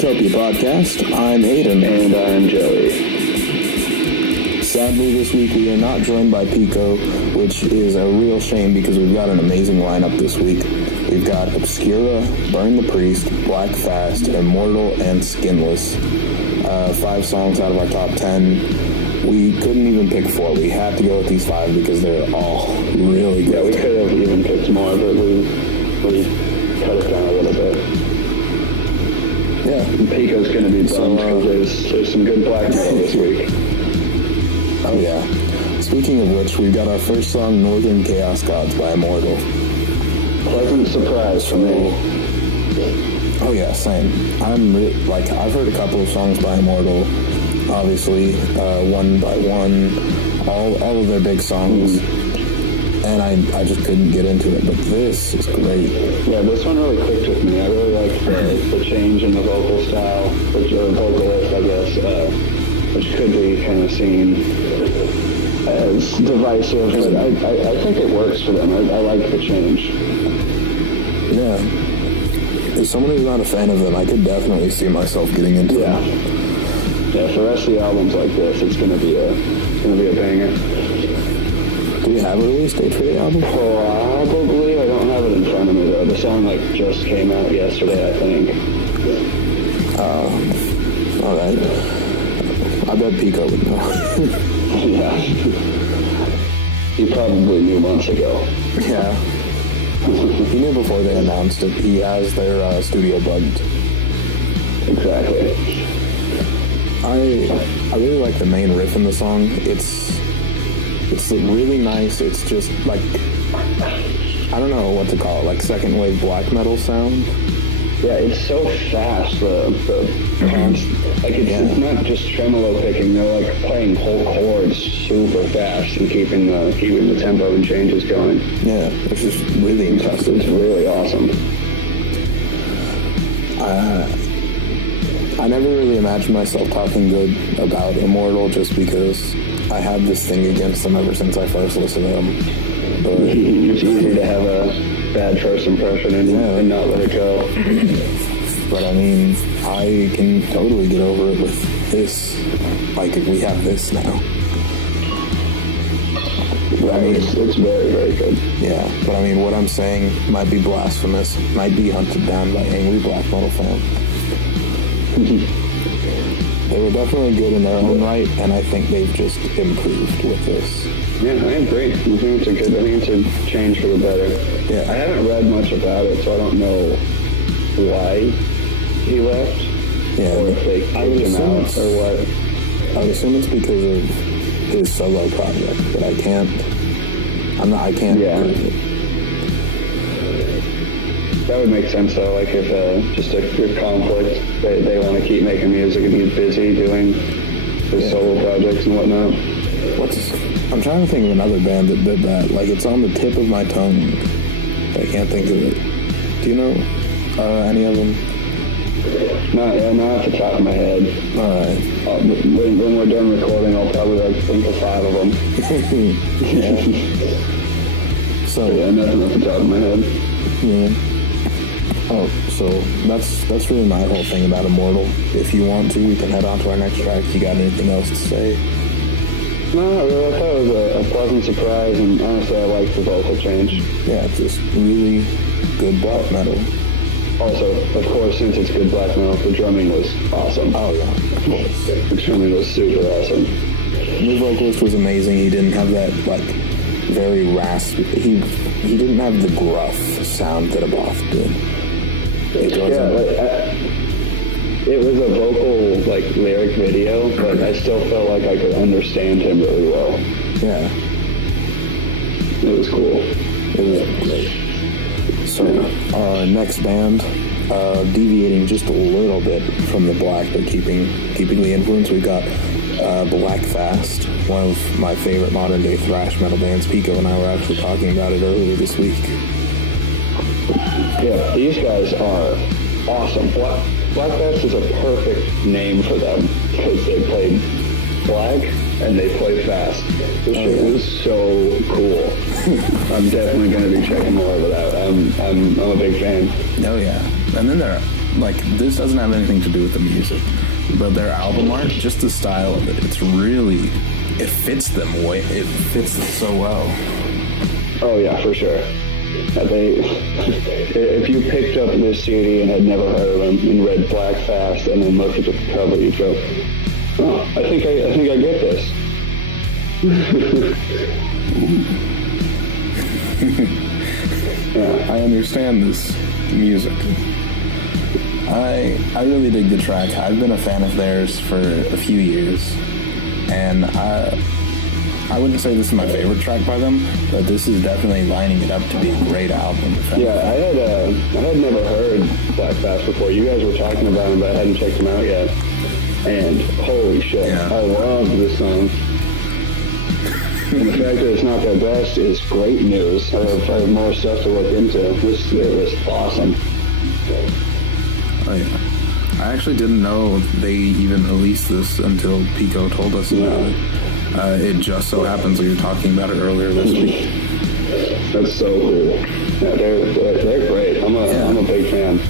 Utopia podcast. I'm Hayden. And I'm Joey. Sadly, this week we are not joined by Pico, which is a real shame because we've got an amazing lineup this week. We've got Obscura, Burn the Priest, Black Fast, Immortal, and Skinless. 5 songs out of our top 10. We couldn't even pick 4. We had to go with these 5 because they're all really good. Yeah, we could have even picked more, but we cut it down a little bit. Yeah. And Pico's going to be bummed because there's some good black metal this week. Oh yeah. Speaking of which, we've got our first song, Northern Chaos Gods by Immortal. Pleasant surprise for me. Oh yeah, same. I've heard a couple of songs by Immortal, obviously, One by One, all of their big songs, and I just couldn't get into it, but this is great. Yeah, this one really clicked with me. I really like the change in the vocal style, or vocalist, I guess, which could be kind of seen as divisive, but I think it works for them. I like the change. Yeah. As someone who's not a fan of them, I could definitely see myself getting into them. Yeah, for the rest of the albums like this, it's gonna be a banger. Do you have a release date for the album? Probably. I don't have it in front of me though. The song just came out yesterday, I think. Alright. I bet Pico would know. Yeah. He probably knew months ago. Yeah. He knew before they announced it. He has their studio bugged. Exactly. I really like the main riff in the song. It's really nice. It's just like, I don't know what to call it, like second wave black metal sound. Yeah, it's so fast. The it's not just tremolo picking. They're like playing whole chords super fast and keeping the tempo and changes going. Yeah, it's just really impressive. It's really awesome. I never really imagined myself talking good about Immortal just because I had this thing against them ever since I first listened to them. But it's easy to have a bad first impression and not let it go. But I mean, I can totally get over it with this. Like, we have this now. Right, it's very, very good. Yeah, but I mean, what I'm saying might be blasphemous, might be hunted down by angry black metal fans. They were definitely good in their own right, and I think they've just improved with this. Yeah, I agree. I think it's a change for the better. Yeah. I haven't read much about it, so I don't know why he left. Yeah, or if they kicked him out, or what. I would assume it's because of his solo project, but I can't. Yeah. That would make sense though, like if just a conflict, they want to keep making music and he's busy doing his solo projects and whatnot. I'm trying to think of another band that did that. Like, it's on the tip of my tongue. I can't think of it. Do you know any of them? Not off the top of my head. Alright. When we're done recording, I'll probably think of 5 of them. Yeah. So yeah, nothing off the top of my head. Yeah. Oh, so that's really my whole thing about Immortal. If you want to, we can head on to our next track. You got anything else to say? No, really, I thought it was a pleasant surprise, and honestly, I liked the vocal change. Yeah, just really good black metal. Also, of course, since it's good black metal, the drumming was awesome. Oh, yeah, of course. The drumming was super awesome. The vocalist was amazing. He didn't have that, like, very raspy... He didn't have the gruff sound that Aboth did. It was a vocal, like, lyric video, but I still felt like I could understand him really well. Yeah. It was cool. It was great. So, our next band, deviating just a little bit from the black, but keeping the influence, we've got Black Fast, one of my favorite modern-day thrash metal bands. Pico and I were actually talking about it earlier this week. Yeah, these guys are awesome. Black Fast is a perfect name for them because they play black and they play fast. This shit is so cool. I'm definitely going to be checking more of it out. I'm a big fan. Oh yeah, and then like, this doesn't have anything to do with the music, but their album art, just the style of it, it's really, it fits them it fits them so well. Oh yeah, for sure. If you picked up this CD and had never heard of them and read Black Fast and then looked at the cover, you'd go, "Oh, I think I get this." Yeah, I understand this music. I really dig the track. I've been a fan of theirs for a few years, and I wouldn't say this is my favorite track by them, but this is definitely lining it up to be a great album. Yeah, I had never heard Black Fast before. You guys were talking about them, but I hadn't checked them out yet. And holy shit, yeah. I love this song. And the fact that it's not their best is great news. I have more stuff to look into. It was awesome. Oh yeah. I actually didn't know they even released this until Pico told us about it. It just so happens we were talking about it earlier this week. That's so cool. Yeah, they're great. I'm a big fan.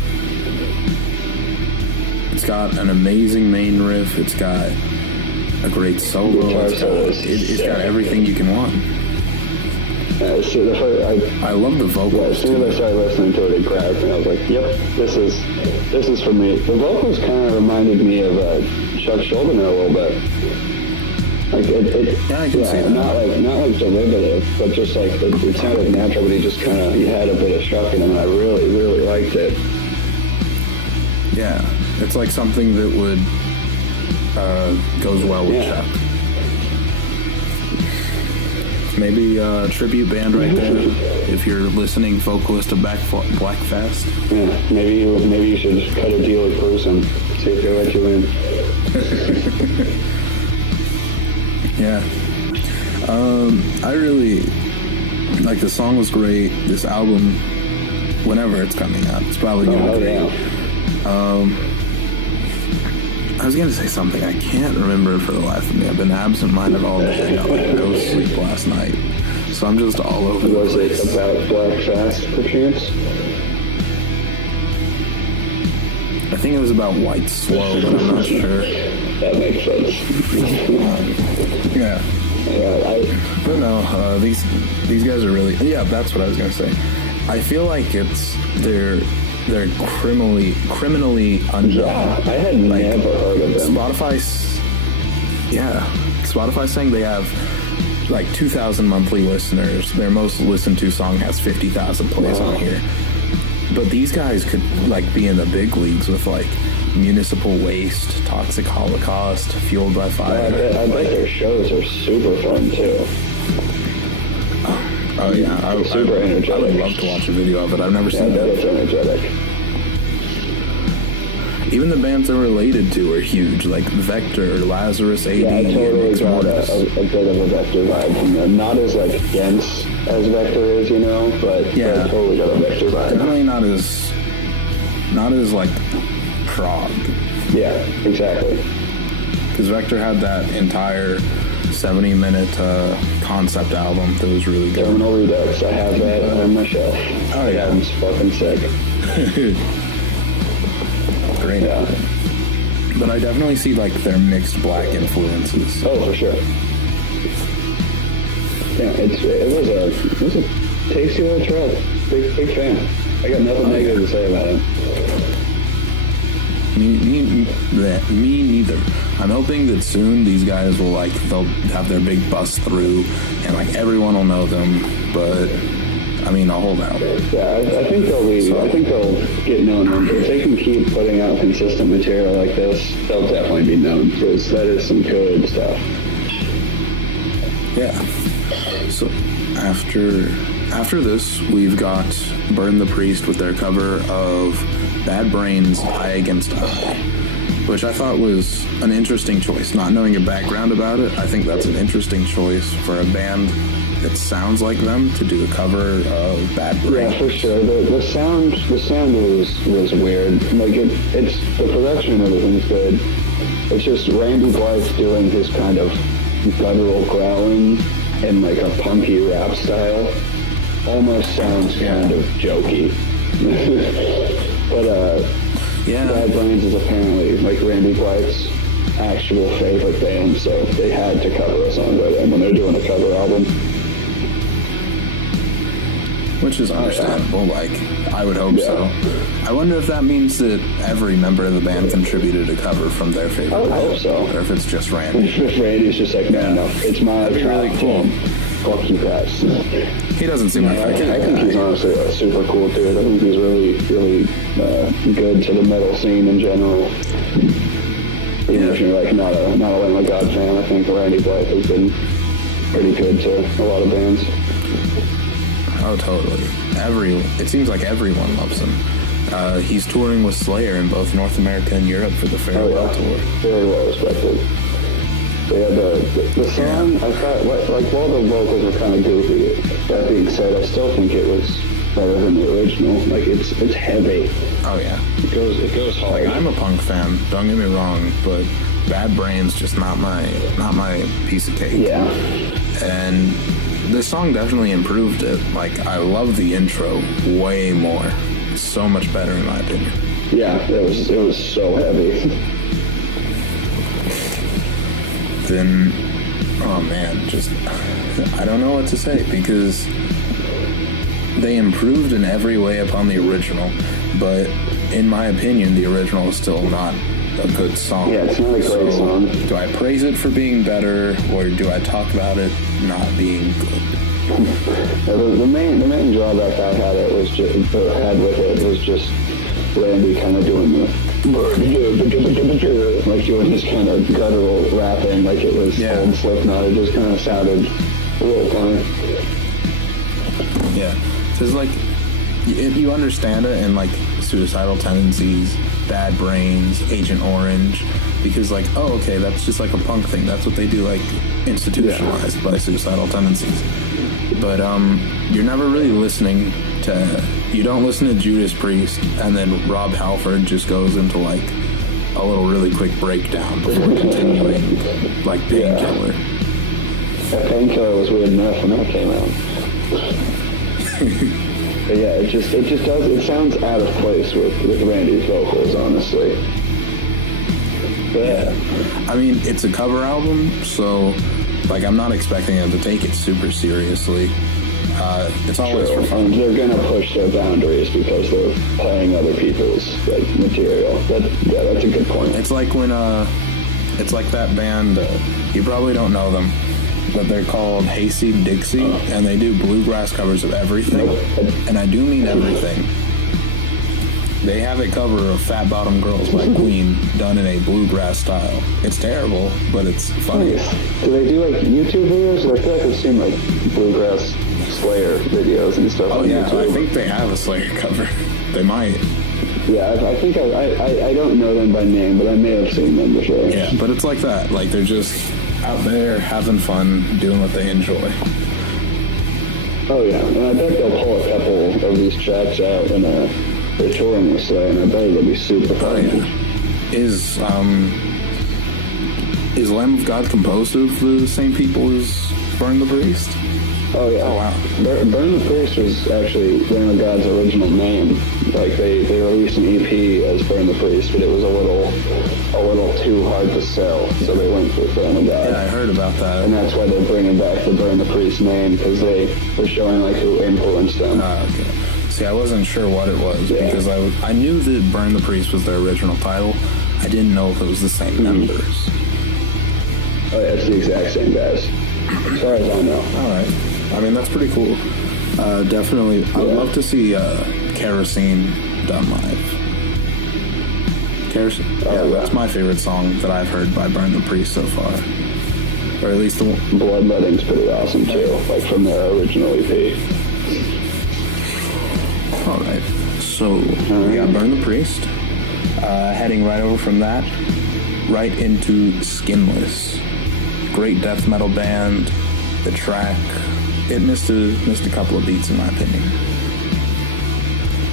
It's got an amazing main riff. It's got a great solo. It's got everything you can want. I love the vocals. As soon as I started listening to it, it grabbed me. I was like, "Yep, this is for me." The vocals kind of reminded me of Chuck Schuldiner a little bit. Like I can see that. Not like derivative, but just like it sounded natural. But he had a bit of Chuck in him, and I really, really liked it. Yeah, it's like something that would goes well with Chuck. Maybe a tribute band right there. If you're listening, vocalist of Black Fast. Yeah, maybe you should just cut a deal with Gruesome. See if they let you in. Yeah. I really like, the song was great. This album, whenever it's coming out, it's probably gonna be great. Yeah. I was gonna say something. I can't remember for the life of me. I've been absent-minded all day. I got like no sleep last night, so I'm just all over the place. Was it about Black Fast, perchance? I think it was about White Slow, but I'm not sure. That makes sense. Yeah. But no, these guys are really. Yeah, that's what I was gonna say. I feel like they're criminally underrated. Yeah, I had never heard of them. Spotify's saying they have like 2,000 monthly listeners. Their most listened to song has 50,000 plays on here. But these guys could like be in the big leagues with like Municipal Waste, Toxic Holocaust, Fueled by Fire. I bet their shows are super fun too. Oh yeah, super energetic. I would love to watch a video of it. I've never seen that. It's energetic. Even the bands they're related to are huge, like Vector, Lazarus, AD, I totally and got a bit of a Vector vibe from them. Not as like dense as Vector is, but I totally got a Vector vibe. Definitely not as like prog. Yeah, exactly. Because Vector had that entire 70-minute concept album that was really good. Terminal Redux, I have that on my shelf. Oh yeah, that album's fucking sick. Great album. But I definitely see like their mixed black influences. Oh, for sure. Yeah, it was a tasty little track. Big fan. I got nothing negative to say about it. Me neither. I'm hoping that soon these guys will they'll have their big bust through and like everyone will know them, but I mean, I'll hold out. Yeah, I think they'll get known. If they can keep putting out consistent material like this, they'll definitely be known, because that is some good stuff. Yeah. So after this, we've got Burn the Priest with their cover of Bad Brains' Eye Against Eye, which I thought was an interesting choice. Not knowing your background about it, I think that's an interesting choice for a band that sounds like them to do a cover of Bad Brains. Yeah, for sure. The sound was weird. Like it's the production and everything's good. It's just Randy Blythe doing his kind of guttural growling in like a punky rap style. Almost sounds kind of jokey. But Yeah. Bad Brains is apparently like Randy Blythe's actual favorite band, so they had to cover a song by them when they're doing a cover album. Which is understandable, like, I would hope so. I wonder if that means that every member of the band contributed a cover from their favorite I would band, hope so. or if it's just Randy. If Randy's just like, no, it's my That'd be really cool. Fuck you guys. He doesn't seem like I that think he's honestly a super cool dude. I think he's really, really good to the metal scene in general. Even if you're like not a Lamb of God fan, I think Randy Blythe has been pretty good to a lot of bands. Oh, totally. It seems like everyone loves him. He's touring with Slayer in both North America and Europe for the Farewell tour. Very well respected. Yeah, the song, I thought, like, while the vocals were kind of goofy, that being said, I still think it was better than the original. Like, it's heavy. Oh, yeah. It goes hard. Like, I'm a punk fan, don't get me wrong, but Bad Brains just not my piece of cake. Yeah. And this song definitely improved it. Like, I love the intro way more. It's so much better in my opinion. Yeah, it was so heavy. Then, oh man, just, I don't know what to say, because they improved in every way upon the original, but in my opinion, the original is still not a good song. Yeah, it's not a great song. Do I praise it for being better, or do I talk about it not being good? The main drawback I had with it was just Randy kind of doing like doing his kind of guttural rapping, like it was old Slipknot. It just kind of sounded a little funny. Yeah, because like you understand it in like Suicidal Tendencies, Bad Brains, Agent Orange, because like, oh, okay, that's just like a punk thing. That's what they do, like institutionalized by Suicidal Tendencies. But you're never really listening to. You don't listen to Judas Priest, and then Rob Halford just goes into like a little really quick breakdown before continuing like Painkiller. That Painkiller was weird enough when that came out. But yeah, it just does. It sounds out of place with Randy's vocals, honestly. But yeah, I mean, it's a cover album, so like I'm not expecting them to take it super seriously. It's always for fun. They're gonna push their boundaries because they're playing other people's like material. That's a good point. It's like when it's like that band. You probably don't know them, but they're called Hayseed Dixie, and they do bluegrass covers of everything. And I do mean everything. They have a cover of Fat Bottom Girls by Queen done in a bluegrass style. It's terrible, but it's funny. Do they do like YouTube videos? I feel like I've seen like bluegrass Slayer videos and stuff on YouTube. I think they have a Slayer cover. They might. Yeah, I think I don't know them by name, but I may have seen them before. Yeah, but it's like that. Like they're just out there having fun, doing what they enjoy. Oh yeah, and I bet they'll pull a couple of these tracks out and they're touring with Slayer, and I bet it'll be super fun. Oh, yeah. Is Lamb of God composed of the same people as Burn the Priest? Oh yeah. Oh wow. Burn the Priest was actually Lamb of God's original name. Like they released an EP as Burn the Priest, but it was a little too hard to sell, so they went with Lamb of God. Yeah, I heard about that. And that's why they're bringing back the Burn the Priest name, because they were showing like who influenced them. Okay. See, I wasn't sure what it was because I knew that Burn the Priest was their original title. I didn't know if it was the same members. Oh yeah, it's the exact same guys, as far as I know. All right. I mean, that's pretty cool. Definitely, I would love to see Kerosene done live. Kerosene. That's my favorite song that I've heard by Burn the Priest so far. Or at least the one. Bloodletting's pretty awesome too, like from their original EP. All right. So we got Burn the Priest. Heading right over from that, right into Skinless. Great death metal band. The track, it missed a couple of beats in my opinion.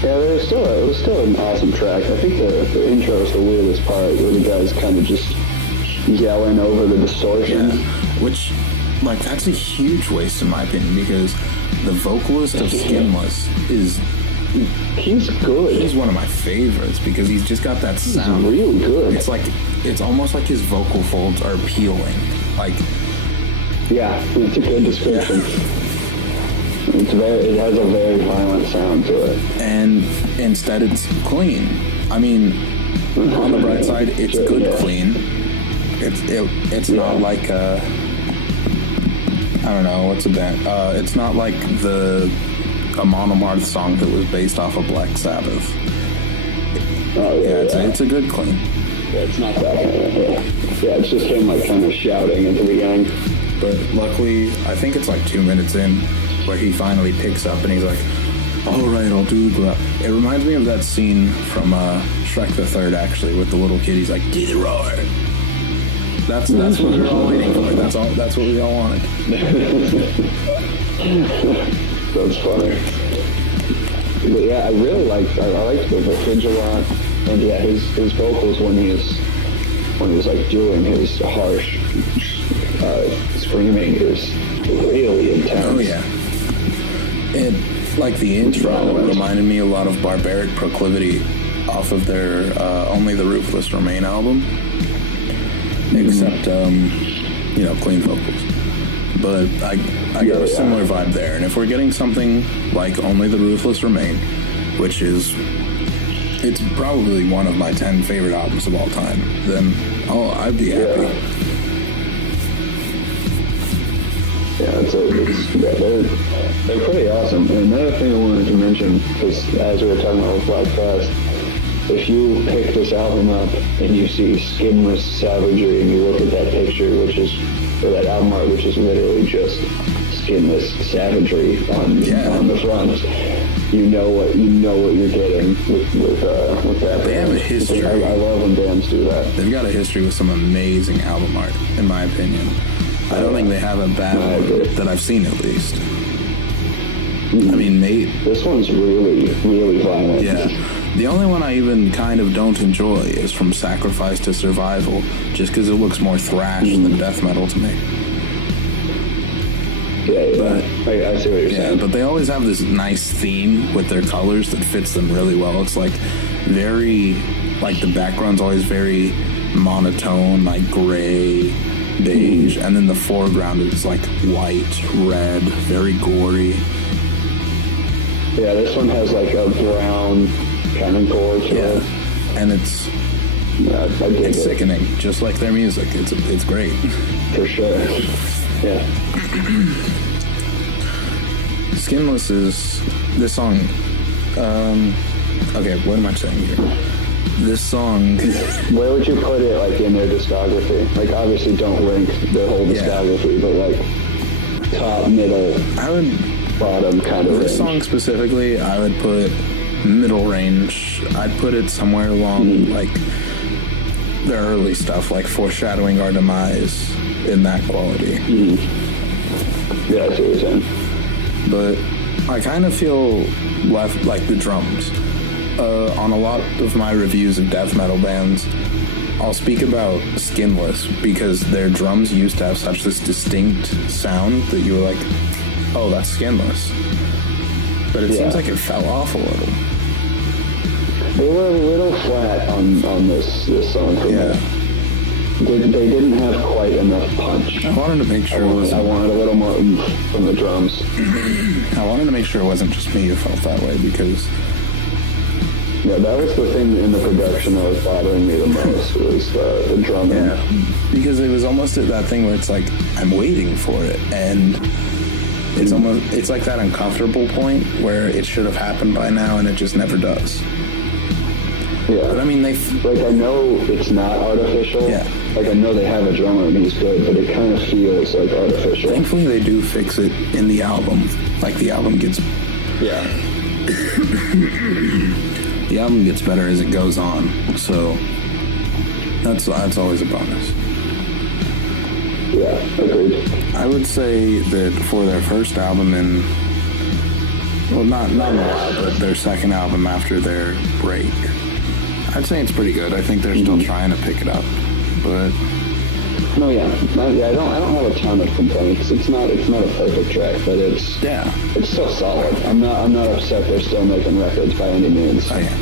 Yeah, it was still an awesome track. I think the intro is the weirdest part, where the guy's kind of just yelling over the distortion. Yeah, which, like, that's a huge waste in my opinion, because the vocalist of Skinless is he's good. He's one of my favorites because he's just got that sound. He's real good. It's almost like his vocal folds are peeling. Like, yeah, it's a good description. It has a very violent sound to it. And instead it's clean. I mean, on the bright side, it's good clean. It's not like I don't know, what's a band? It's not like a Monomarth song that was based off of Black Sabbath. It's a good clean. Yeah, it's not that kind of, yeah, it's just him like kind of shouting at the beginning. But luckily, I think it's like 2 minutes in where he finally picks up and he's like, all right, I'll do the growl. It reminds me of that scene from Shrek the Third, actually, with the little kid. He's like, do the roar. That's what we were all waiting for. That's what we all wanted. That's funny. But yeah, I really liked the footage a lot. And yeah, his vocals when he's like doing his harsh screaming is really intense. Oh yeah. It, like the intro, reminded me a lot of Barbaric Proclivity off of their Only the Ruthless Remain album. Except, clean vocals. But I got a similar vibe there. And if we're getting something like Only the Ruthless Remain, which is, it's probably one of my 10 favorite albums of all time, then I'd be happy. Yeah, they're pretty awesome. And another thing I wanted to mention, because as we were talking about with Black Fast, if you pick this album up and you see Skinless Savagery and you look at that picture, or that album art, which is literally just Skinless Savagery on the front, you know what you're getting with that. They have a history. I love when bands do that. They've got a history with some amazing album art, in my opinion. I don't think they have a bad one that I've seen, at least. I mean, this one's really, really violent. Yeah. The only one I even kind of don't enjoy is From Sacrifice to Survival, just because it looks more thrash than death metal to me. Yeah. But, I see what you're saying. Yeah, but they always have this nice theme with their colors that fits them really well. It's like the background's always very monotone, like gray, beige, and then the foreground is like white, red, very gory. Yeah, this one has like a brown kind of gore to it. And it's sickening, just like their music. It's great. For sure. Yeah. Skinless is this song. Okay, what am I saying here? This song. Where would you put it, like, in their discography? Like, obviously, don't rank their whole discography, but like top, middle, bottom kind of. This range. song specifically, I would put middle range. I'd put it somewhere along like their early stuff, like Foreshadowing Our Demise, in that quality. Yeah, I see what you're saying. But I kind of feel left like the drums. On a lot of my reviews of death metal bands, I'll speak about Skinless because their drums used to have such this distinct sound that you were like, oh, that's Skinless. But it seems like it fell off a little. They were a little flat on this song for me. They didn't have quite enough punch. I wanted to make sure I wanted a little more oomph from the drums. I wanted to make sure it wasn't just me who felt that way because... Yeah, that was the thing in the production that was bothering me the most, was the drumming. Yeah, because it was almost that thing where it's like, I'm waiting for it, and it's like that uncomfortable point where it should have happened by now and it just never does. Yeah. But I mean, I know it's not artificial. Yeah. Like, I know they have a drummer and he's good, but it kind of feels like artificial. Thankfully, they do fix it in the album. Like, the album gets... Yeah. The album gets better as it goes on, so that's always a bonus. Yeah, agreed. I would say that for their first album not a lot, but their second album after their break, I'd say it's pretty good. I think they're still trying to pick it up, but No, yeah. I don't have a ton of complaints. It's not a perfect track, but it's still solid. I'm not upset they're still making records by any means. Oh, yeah.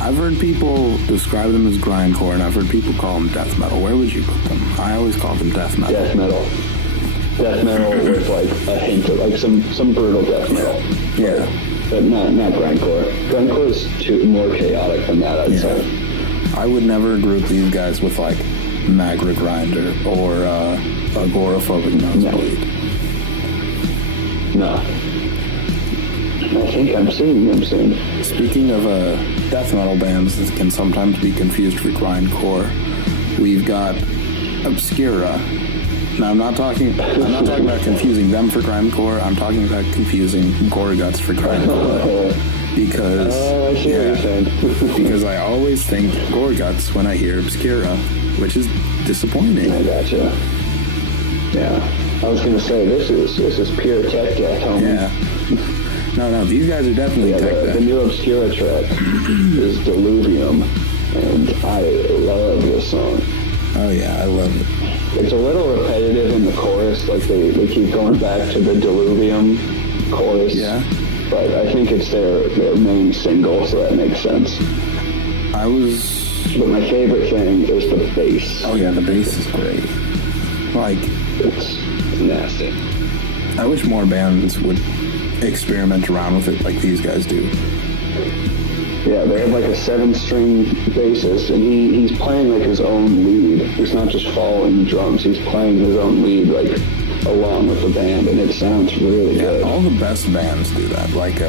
I've heard people describe them as grindcore, and I've heard people call them death metal. Where would you put them? I always call them death metal. Death metal. Death metal with like a hint of like some brutal death metal. Yeah. But not grindcore. Grindcore is more chaotic than that, I'd say. I would never group these guys with like Magra Grinder or Agoraphobic Nosebleed. No. I think I'm seeing them soon. Speaking of death metal bands that can sometimes be confused for grindcore, we've got Obscura. Now I'm not talking about confusing them for grindcore. I'm talking about confusing Gorguts for grindcore. Because I see what you're saying. because I always think Gorguts when I hear Obscura, which is disappointing. I gotcha. Yeah. I was gonna say this is pure tech death, homie. Yeah. No, these guys are definitely tech death. The new Obscura track is Diluvium, and I love this song. Oh yeah, I love it. It's a little repetitive in the chorus, like they keep going back to the Diluvium chorus. Yeah. But I think it's their main single, so that makes sense. But my favorite thing is the bass. Oh yeah, the bass is great. Like, it's nasty. I wish more bands would experiment around with it like these guys do. Yeah, they have like a 7-string bassist, and he's playing like his own lead. He's not just following the drums, he's playing his own lead like along with the band, and it sounds really good. All the best bands do that. Like,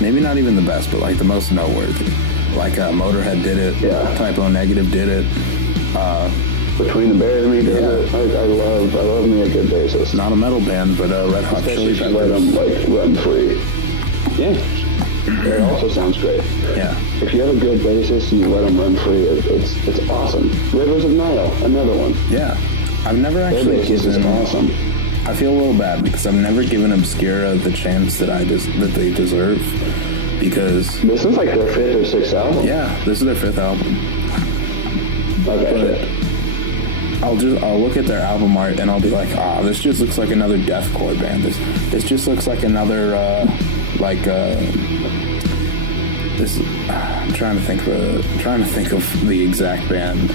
maybe not even the best, but like the most noteworthy. Like Motorhead did it. Yeah. Typo Negative did it. Between the Bear and Me did it. I love me a good bassist. Not a metal band, but Red Hot Chili Peppers. Let them like run free. Yeah. It also sounds great. Yeah. If you have a good bassist and you let them run free, it's awesome. Rivers of Nile, another one. Yeah. I've never actually given. Awesome. I feel a little bad because I've never given Obscura the chance that they deserve. Because this is like their 5th or 6th album. Yeah, this is their 5th album. Okay. I'll look at their album art and I'll be like, this just looks like another deathcore band. This just looks like another this. I'm trying to think of the exact band.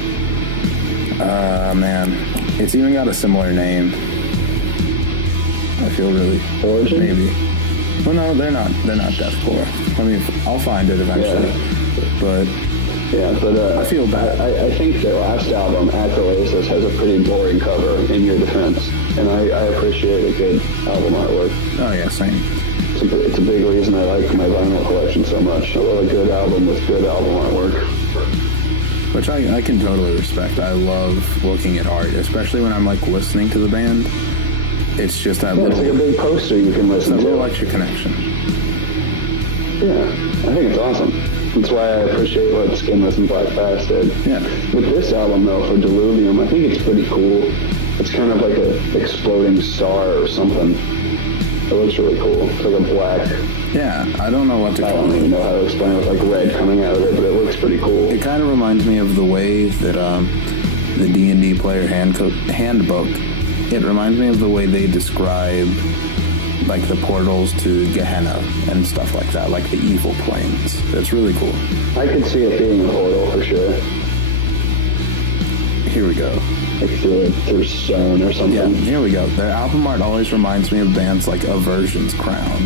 Man, it's even got a similar name. I feel really Origin? Maybe. Well, no, they're not deathcore. I mean, I'll find it eventually. Yeah. But I feel bad. I think their last album, Acroasis, has a pretty boring cover, in your defense, and I appreciate a good album artwork. Oh yeah, same. It's a big reason I like my vinyl collection so much. I love a good album with good album artwork. Which I can totally respect. I love looking at art, especially when I'm like listening to the band. It's just that little... It's like a big poster you can listen to. That little extra connection. Yeah, I think it's awesome. That's why I appreciate what Skinless and Black Fast did. Yeah. With this album, though, for Diluvium, I think it's pretty cool. It's kind of like an exploding star or something. It looks really cool. It's like a black... Yeah, I don't know what to call it. I don't even know how to explain it with like red coming out of it, but it looks pretty cool. It kind of reminds me of the way that the D&D player handbook, it reminds me of the way they describe like the portals to Gehenna and stuff like that, like the evil planes. It's really cool. I could see it being a portal for sure. Here we go. Like through stone or something. Yeah, here we go. Their album art always reminds me of bands like Aversion's Crown,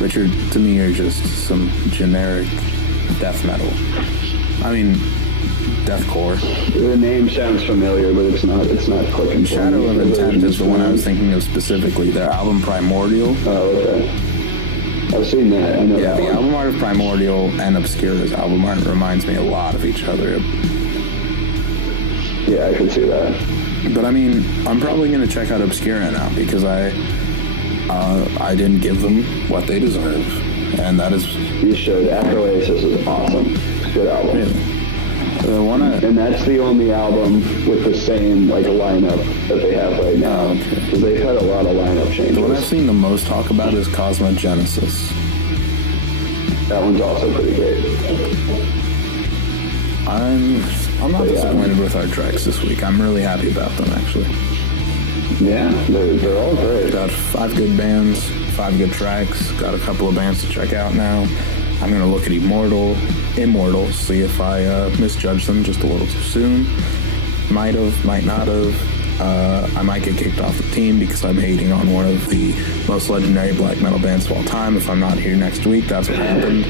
which are, to me, are just some generic death metal. I mean, deathcore. The name sounds familiar, but it's not clicking. Shadow of Intent is the one I was thinking of specifically. Their album Primordial. Oh, okay. I've seen that. I know that the one. album art of Primordial and Obscura's album art reminds me a lot of each other. Yeah, I can see that. But I mean, I'm probably going to check out Obscura now because I didn't give them what they deserve, and that is... You should. Acroasis is awesome. It's a good album. Really? And that's the only album with the same like lineup that they have right now. Because they've had a lot of lineup changes. The one I've seen the most talk about is Cosmogenesis. That one's also pretty great. I'm not disappointed with our tracks this week. I'm really happy about them, actually. Yeah, they're all great. Got 5 good bands, 5 good tracks. Got a couple of bands to check out now. I'm going to look at Immortal, see if I misjudged them just a little too soon. Might have, might not have. I might get kicked off the team because I'm hating on one of the most legendary black metal bands of all time. If I'm not here next week, that's what happened.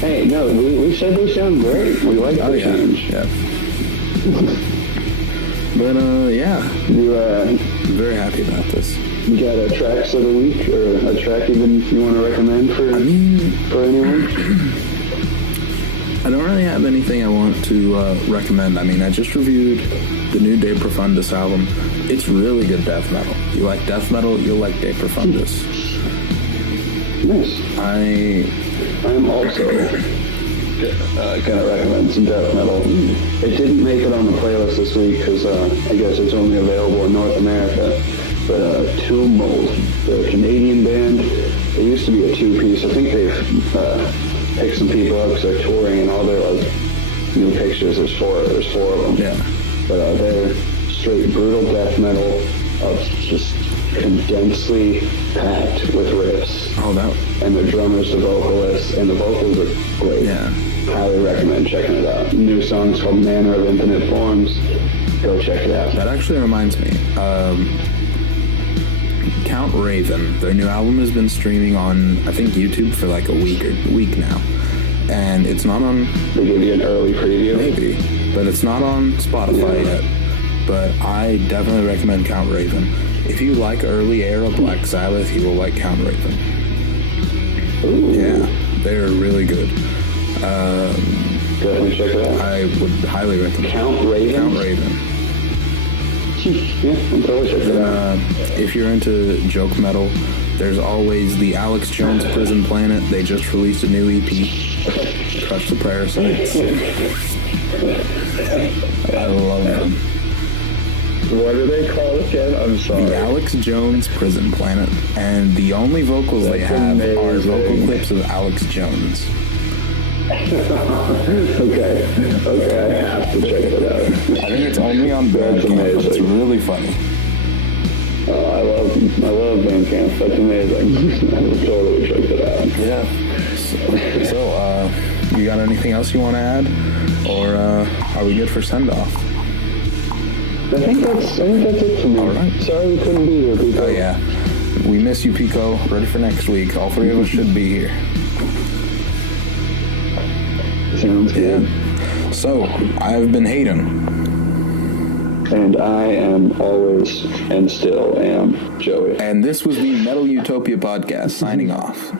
Hey, no, we said they sound great. We like the change. Yeah. But, yeah. I'm very happy about this. You got a tracks of the week, or a track even you want to recommend for anyone? I don't really have anything I want to recommend. I mean, I just reviewed the new De Profundis album. It's really good death metal. You like death metal, you'll like De Profundis. Nice. I'm also gonna recommend some death metal. It didn't make it on the playlist this week because I guess it's only available in North America. But Tumult, the Canadian band, it used to be a 2-piece. I think they've picked some people up because they're touring, and all their new pictures, there's four of them. Yeah. But they're straight brutal death metal, just condensedly packed with riffs. Oh, that. And the drummer's the vocalist, and the vocals are great. Yeah. Highly recommend checking it out. New song's called Manner of Infinite Forms. Go check it out. That actually reminds me. Count Raven, their new album has been streaming on, I think, YouTube for like a week now. And it's not on... They give you an early preview? Maybe. But it's not on Spotify yet. But I definitely recommend Count Raven. If you like early era Black Sabbath, you will like Count Raven. Ooh. Yeah, they're really good. Definitely check it out. I would highly recommend Count Raven? Count Raven. Yeah, I'm totally checking it out. If you're into joke metal, there's always the Alex Jones Prison Planet. They just released a new EP, Crush the Parasites. I love them. What are they called again? I'm sorry. The Alex Jones Prison Planet. And the only vocals they have are vocal clips of Alex Jones. Okay, I have to check it out. I think it's only on Bandcamp, but it's really funny. I love Bandcamp. That's amazing. I will totally check it out. Yeah. So, you got anything else you want to add? Or are we good for send-off? I think that's it for me. All right. Sorry we couldn't be here, Pico. Oh, yeah. We miss you, Pico. Ready for next week. All 3 of us should be here. Sounds good. Yeah. So, I've been Hayden. And I am always and still am Joey. And this was the Metal Utopia podcast, signing off.